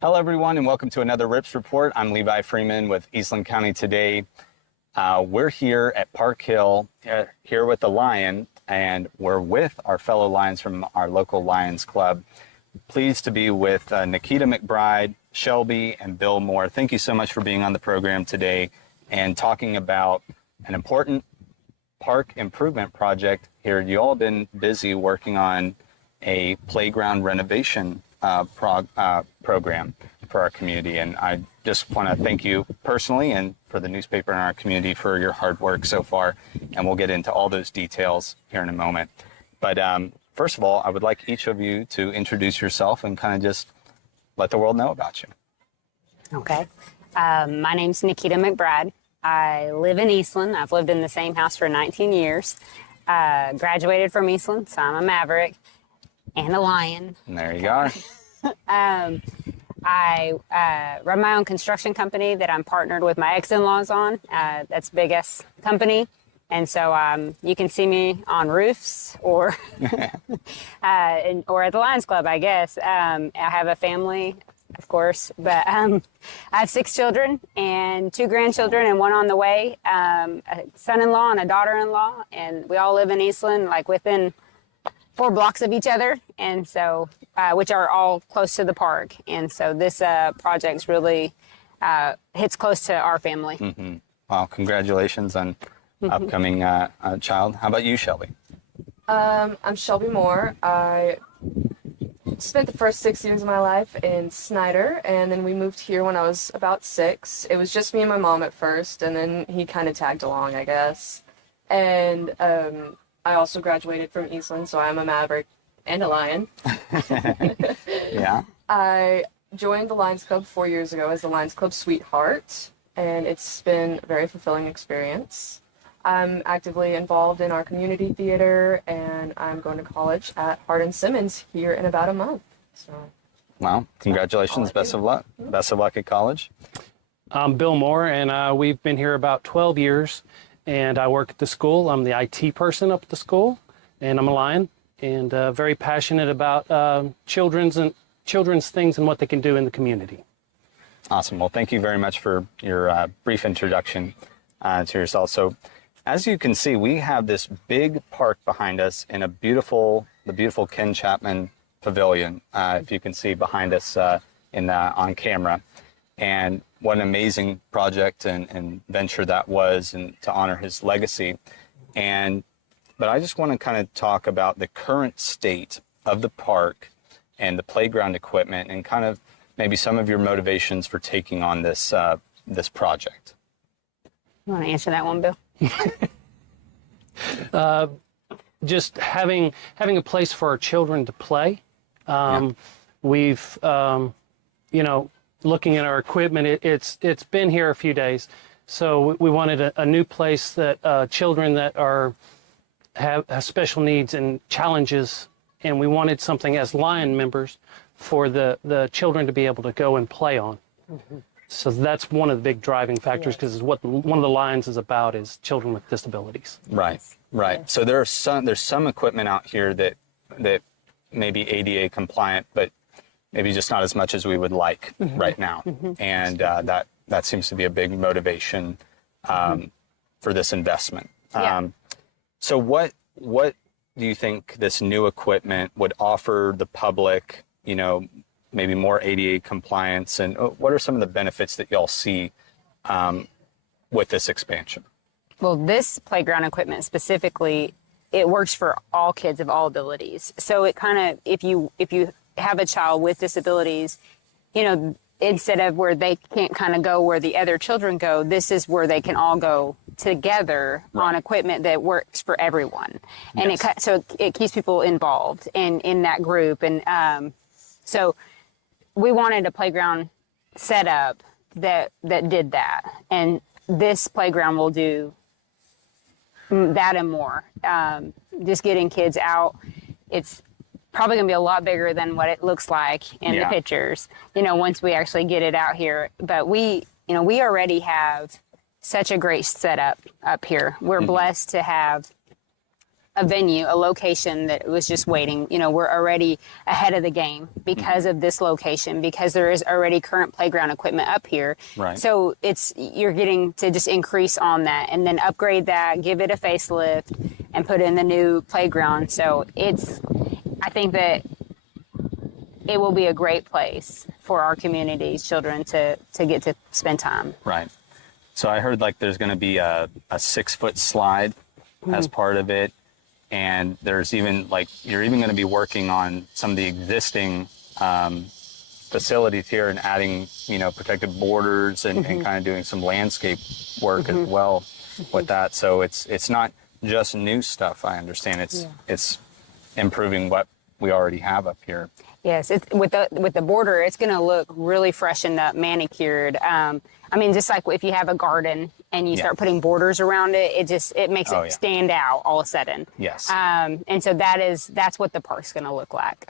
Hello, everyone, and welcome to another RIPS Report. I'm Levi Freeman with Eastland County Today. We're here at Park Hill, here with the Lion, and we're with our fellow Lions from our local Lions Club. Pleased to be with Nikita McBride, Shelby, and Bill Moore. Thank you so much for being on the program today and talking about an important park improvement project here. You all have been busy working on a playground renovation program for our community, and I just want to thank you personally and for the newspaper in our community for your hard work so far, and we'll get into all those details here in a moment. But first of all, I would like each of you to introduce yourself and kind of just let the world know about you. Okay. My name's Nikita McBride. I live in Eastland. I've lived in the same house for 19 years. Graduated from Eastland, so I'm a Maverick and a Lion. And there you go. I run my own construction company that I'm partnered with my ex-in-laws on. That's Big S Company. And so you can see me on roofs or or at the Lions Club, I guess. I have a family, of course, but I have 6 children and 2 grandchildren and 1 on the way, a son-in-law and a daughter-in-law. And we all live in Eastland, like within 4 blocks of each other, and so which are all close to the park. And so this project's really hits close to our family. Mm-hmm. Well, congratulations on upcoming child. How about you, Shelby? I'm Shelby Moore. I spent the first 6 years of my life in Snyder, and then we moved here when I was about 6. It was just me and my mom at first, and then he kind of tagged along, I guess. And I also graduated from Eastland, so I'm a Maverick and a Lion. Yeah. I joined the Lions Club 4 years ago as the Lions Club Sweetheart, and it's been a very fulfilling experience. I'm actively involved in our community theater, and I'm going to college at Hardin-Simmons here in about a month. So, Wow. Congratulations. Best of luck. Best of luck at college. I'm Bill Moore, and we've been here about 12 years. And I work at the school. I'm the IT person up at the school, and I'm a Lion, and very passionate about children's things and what they can do in the community. Awesome. Well, thank you very much for your brief introduction to yourself. So, as you can see, we have this big park behind us in the beautiful Ken Chapman Pavilion. If you can see behind us on camera. And what an amazing project and venture that was, and to honor his legacy. But I just want to kind of talk about the current state of the park and the playground equipment, and kind of maybe some of your motivations for taking on this project. You want to answer that one, Bill? Just having a place for our children to play. We've looking at our equipment, it's been here a few days, so we wanted a new place that children that have special needs and challenges, and we wanted something as Lion members for the children to be able to go and play on. Mm-hmm. So that's one of the big driving factors, because what one of the Lions is about is children with disabilities. Right. So there's some equipment out here that may be ADA compliant, but maybe just not as much as we would like right now. And that seems to be a big motivation for this investment. So what do you think this new equipment would offer the public, maybe more ADA compliance, and what are some of the benefits that y'all see with this expansion? Well, this playground equipment specifically, it works for all kids of all abilities. So it kind of, if you have a child with disabilities, instead of where they can't kind of go where the other children go, this is where they can all go together on equipment that works for everyone. And so it keeps people involved in that group. And so we wanted a playground set up that did that. And this playground will do that and more. Just getting kids out. It's probably going to be a lot bigger than what it looks like in the pictures, once we actually get it out here. But we already have such a great setup up here. We're blessed to have a venue, a location that was just waiting. You know, we're already ahead of the game because of this location, because there is already current playground equipment up here. Right. So you're getting to just increase on that and then upgrade that, give it a facelift, and put in the new playground. So I think that it will be a great place for our community's children to get to spend time. Right. So I heard like there's going to be a 6-foot slide as part of it. And there's even like, you're even going to be working on some of the existing facilities here and adding, you know, protective borders and kind of doing some landscape work as well with that. So it's not just new stuff. I understand it's improving what we already have up here. Yes, it's with the border, it's going to look really freshened up, manicured. I mean, just like if you have a garden and you start putting borders around it, it makes it stand out all of a sudden. Yes. And so that's what the park's going to look like.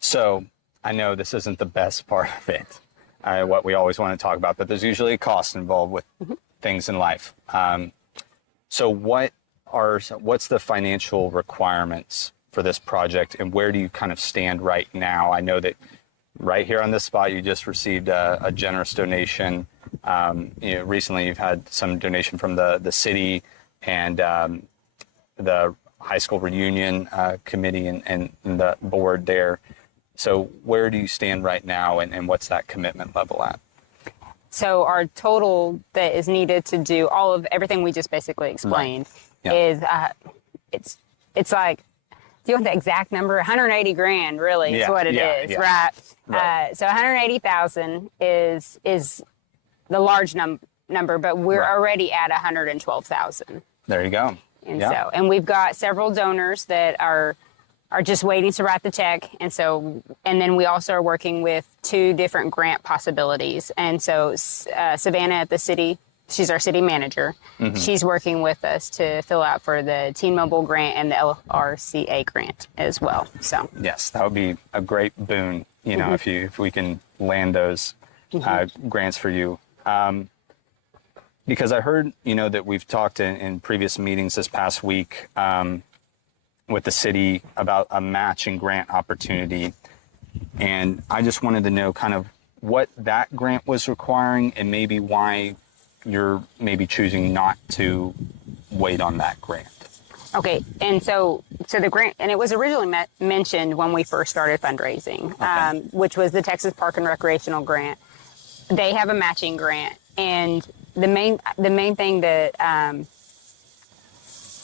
So I know this isn't the best part of it, what we always want to talk about, but there's usually a cost involved with things in life. So what's the financial requirements for this project, and where do you kind of stand right now? I know that right here on this spot, you just received a generous donation. You know, recently you've had some donation from the city and the high school reunion committee and the board there. So where do you stand right now, and what's that commitment level at? So our total that is needed to do everything we just basically explained is it's like, do you want the exact number? 180 grand, really, is what it is, right? So 180,000 is the large number, but we're already at 112,000. There you go. And we've got several donors that are just waiting to write the check, and then we also are working with 2 different grant possibilities. And so Savannah at the city, she's our city manager. She's working with us to fill out for the Teen Mobile grant and the LRCA grant as well. So yes, that would be a great boon, you know, if we can land those grants for you. Because I heard, you know, that we've talked in previous meetings this past week with the city about a matching grant opportunity. And I just wanted to know kind of what that grant was requiring and maybe why you're maybe choosing not to wait on that grant. Okay, and so the grant, and it was originally mentioned when we first started fundraising, which was the Texas Park and Recreational Grant. They have a matching grant, and the main thing that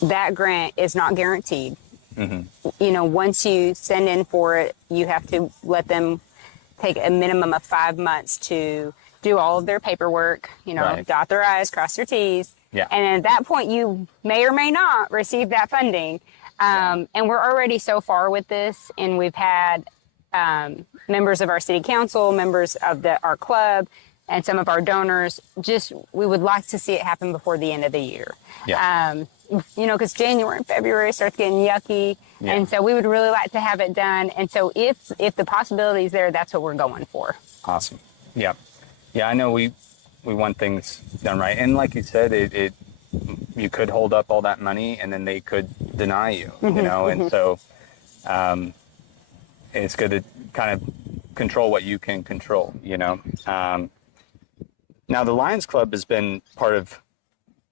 that grant is not guaranteed. You know, once you send in for it, you have to let them take a minimum of 5 months to do all of their paperwork, you know, dot their I's, cross their T's. Yeah. And at that point, you may or may not receive that funding. And we're already so far with this, and we've had members of our city council, members of our club, and some of our donors, we would like to see it happen before the end of the year. You know, because January and February starts getting yucky. And so we would really like to have it done. And so if the possibility is there, that's what we're going for. Awesome. Yeah. Yeah, I know we want things done right. And like you said, you could hold up all that money and then they could deny you, you know? And so it's good to kind of control what you can control, you know? Now, the Lions Club has been part of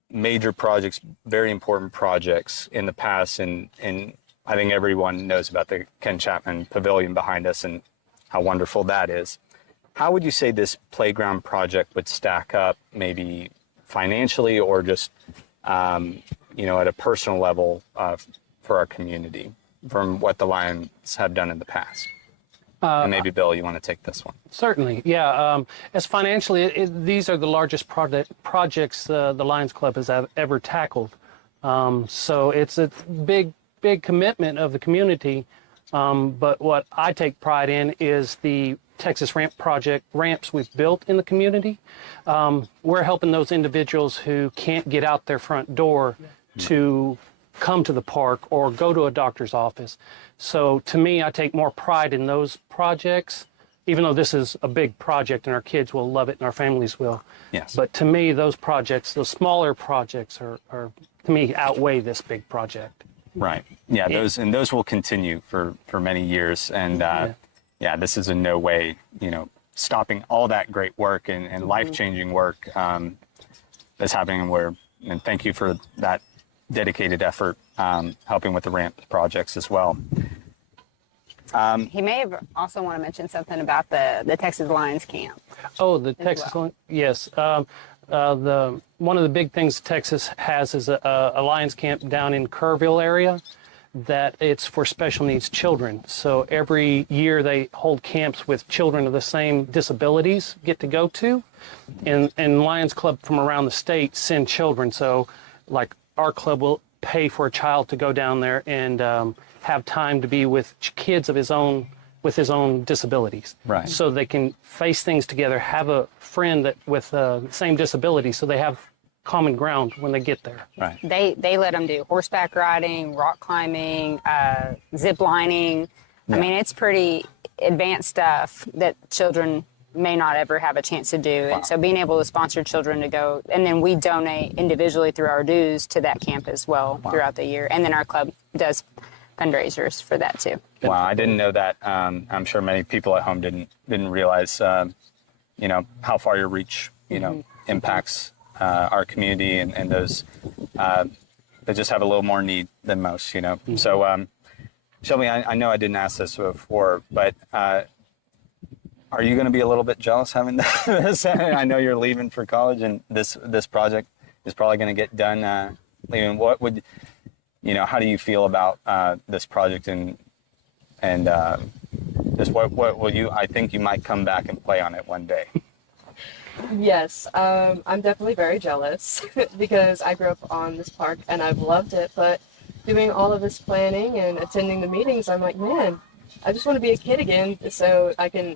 major projects, very important projects in the past. And I think everyone knows about the Ken Chapman Pavilion behind us and how wonderful that is. How would you say this playground project would stack up, maybe financially or just, you know, at a personal level for our community from what the Lions have done in the past? And maybe, Bill, you want to take this one? Certainly, yeah. As financially, these are the largest projects the Lions Club has ever tackled. So it's a big commitment of the community. But what I take pride in is the Texas ramps we've built in the community. We're helping those individuals who can't get out their front door to come to the park or go to a doctor's office. So to me, I take more pride in those projects, even though this is a big project and our kids will love it and our families will. Yes. But to me, those projects, those smaller projects are to me, outweigh this big project. Right. Yeah. Those will continue for many years. And yeah, this is in no way, stopping all that great work and life-changing work that's happening. And thank you for that dedicated effort, helping with the ramp projects as well. He may have also want to mention something about the Texas Lions camp. Oh, the Texas one? Yes. One of the big things Texas has is a Lions camp down in Kerrville area that it's for special needs children. So every year they hold camps with children of the same disabilities get to go to. And Lions Club from around the state send children. So like our club will pay for a child to go down there and have time to be with kids of his own disabilities. Right. So they can face things together, have a friend that with the same disability, so they have common ground when they get there. Right. They let them do horseback riding, rock climbing, zip lining. I mean, it's pretty advanced stuff that children may not ever have a chance to do. Wow. And so being able to sponsor children to go, and then we donate individually through our dues to that camp as well throughout the year. And then our club does fundraisers for that too. Wow, I didn't know that. I'm sure many people at home didn't realize, how far your reach, impacts our community and those that just have a little more need than most, So, Shelby, I know I didn't ask this before, but are you going to be a little bit jealous having this? I know you're leaving for college, and this project is probably going to get done. Leaving. What would how do you feel about this project and just what will you? I think you might come back and play on it one day. Yes, I'm definitely very jealous because I grew up on this park and I've loved it. But doing all of this planning and attending the meetings, I'm like, man, I just want to be a kid again so I can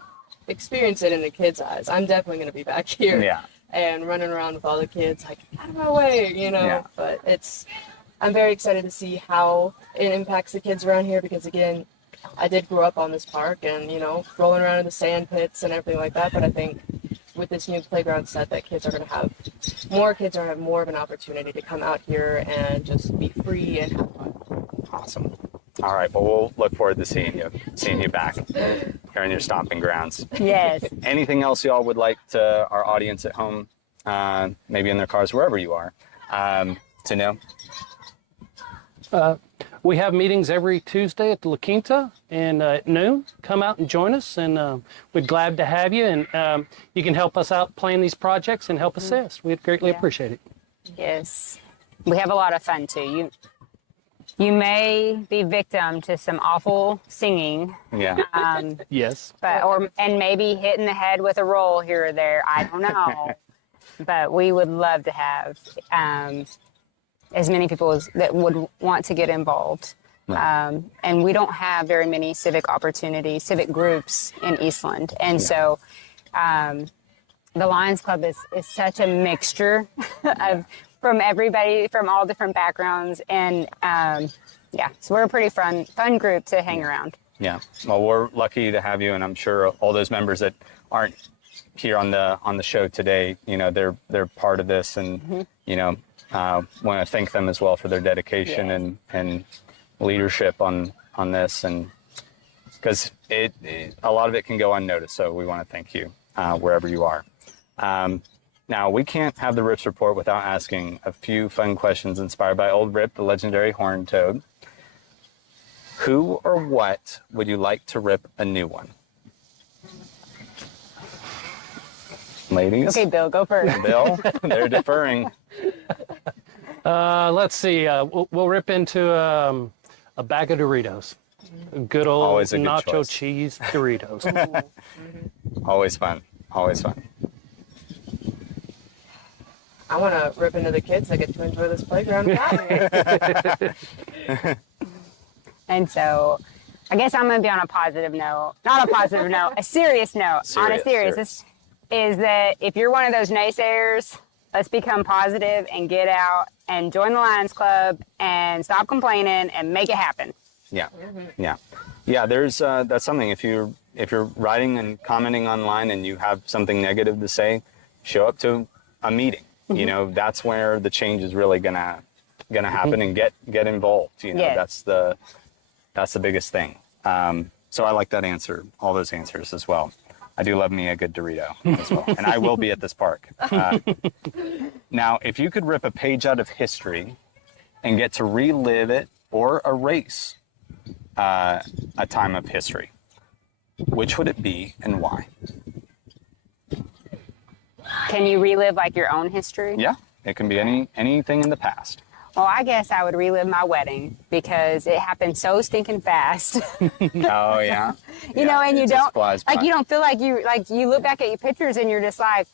experience it in the kids' eyes. I'm definitely going to be back here and running around with all the kids, like, out of my way, Yeah. But I'm very excited to see how it impacts the kids around here because, again, I did grow up on this park and, rolling around in the sand pits and everything like that. But I think with this new playground set that kids are going to have more of an opportunity to come out here and just be free and have fun. Awesome. All right. Well, we'll look forward to seeing you back here in your stomping grounds. Yes. Anything else y'all would like to our audience at home, maybe in their cars, wherever you are, to know? We have meetings every Tuesday at the La Quinta and at noon. Come out and join us, and we're glad to have you. And you can help us out plan these projects and help assist. We'd greatly appreciate it. Yes. We have a lot of fun too. You may be victim to some awful singing. Yeah. Yes. And maybe hitting the head with a roll here or there. I don't know. But we would love to have as many people that would want to get involved. Right. And we don't have very many civic groups in Eastland. And so the Lions Club is such a mixture from everybody, from all different backgrounds. And so we're a pretty fun group to hang around. Yeah. Well, we're lucky to have you, and I'm sure all those members that aren't here on the show today, they're part of this, and want to thank them as well for their dedication and leadership on this, and because a lot of it can go unnoticed. So we want to thank you wherever you are. Now, we can't have the Rips Report without asking a few fun questions inspired by Old Rip, the legendary horned toad. Who or what would you like to rip a new one? Ladies? Okay, Bill, go first. Bill, they're deferring. Let's see. We'll rip into a bag of Doritos. Good old Always a good nacho choice. cheese Doritos. Always fun. Always fun. I want to rip into the kids that get to enjoy this playground without me. And so I guess I'm going to be on a positive note. Not a positive note, a serious note. On a serious is that if you're one of those naysayers, let's become positive and get out and join the Lions Club and stop complaining and make it happen. Yeah. Yeah. There's that's something. If you're writing and commenting online and you have something negative to say, show up to a meeting. That's where the change is really gonna going to happen, and get involved. You know, Yes. that's the biggest thing. So I like that answer, all those answers as well. I do love me a good Dorito as well, and I will be at this park. Now, if you could rip a page out of history and get to relive it or erase a time of history, which would it be and why? Can you relive like your own history? Yeah, it can be anything in the past. Well, I guess I would relive my wedding because it happened so stinking fast. Oh yeah. You know, and it you just don't flies by. like you don't feel like you look back at your pictures and you're just like,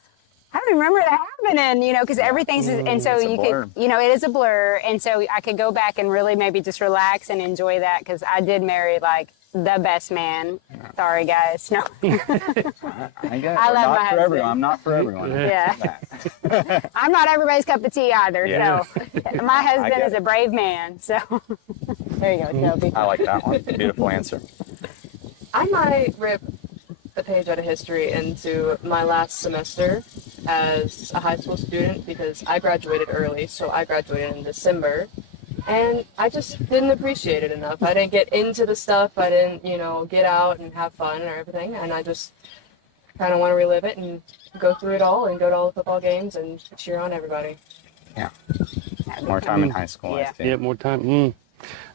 I don't remember that happening, you know, because everything's and so It's a you blur. could, you know, it is a blur, and so I could go back and really maybe just relax and enjoy that because I did marry like the best man. Sorry, guys. No. I get it. I love Not my for husband. everyone. I'm not for everyone. Yeah. I'm not everybody's cup of tea either. Yeah. So my husband get is a it. brave man. So there you go, Toby. I like that one. Beautiful answer. I might rip the page out of history into my last semester as a high school student because I graduated early, so I graduated in December. And I just didn't appreciate it enough. I didn't get into the stuff. I didn't, you know, get out and have fun and everything. And I just kind of want to relive it and go through it all and go to all the football games and cheer on everybody. Yeah. More time in high school. Yeah. I think. Yeah, more time.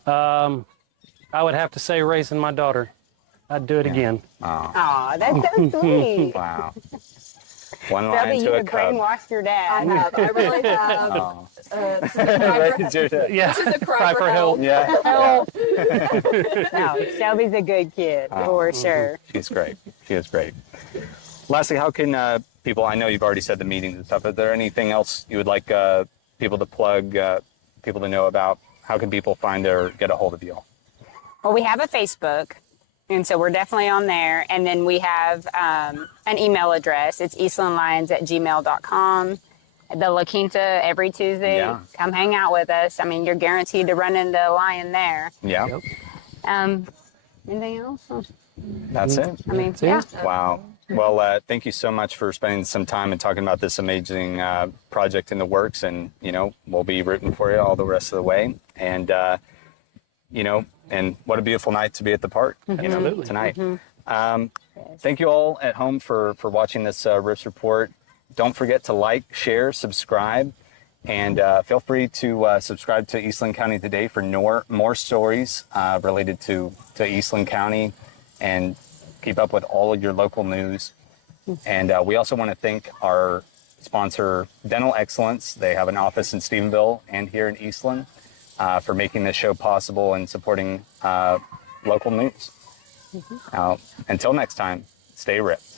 I would have to say raising my daughter. I'd do it again. Oh, Aw, that's so sweet. wow. One Toby, line you to a have cub. brainwashed your I dad. have. I really have. Oh. This is a cry for- Raise your dad. Yeah, this is a cry for help. Yeah. No, Shelby's a good kid for sure. She's great. She is great. Lastly, how can people, I know you've already said the meetings and stuff, is there anything else you would like people to plug, people to know about? How can people find or get a hold of you all? Well, we have a Facebook, and so we're definitely on there. And then we have an email address. It's eastlandlions@gmail.com. The La Quinta every Tuesday. Yeah. Come hang out with us. I mean, you're guaranteed to run into a lion there. Yeah, Anything else? that's it. I mean, That's it. yeah. Wow. Well, thank you so much for spending some time and talking about this amazing project in the works. And, you know, we'll be rooting for you all the rest of the way. And, you know, and what a beautiful night to be at the park you know, Absolutely. tonight. Thank you all at home for watching this Rips Report. Don't forget to like, share, subscribe, and feel free to subscribe to Eastland County Today for more stories related to Eastland County, and keep up with all of your local news. And we also want to thank our sponsor, Dental Excellence. They have an office in Stephenville and here in Eastland for making this show possible and supporting local news. Until next time, stay ripped.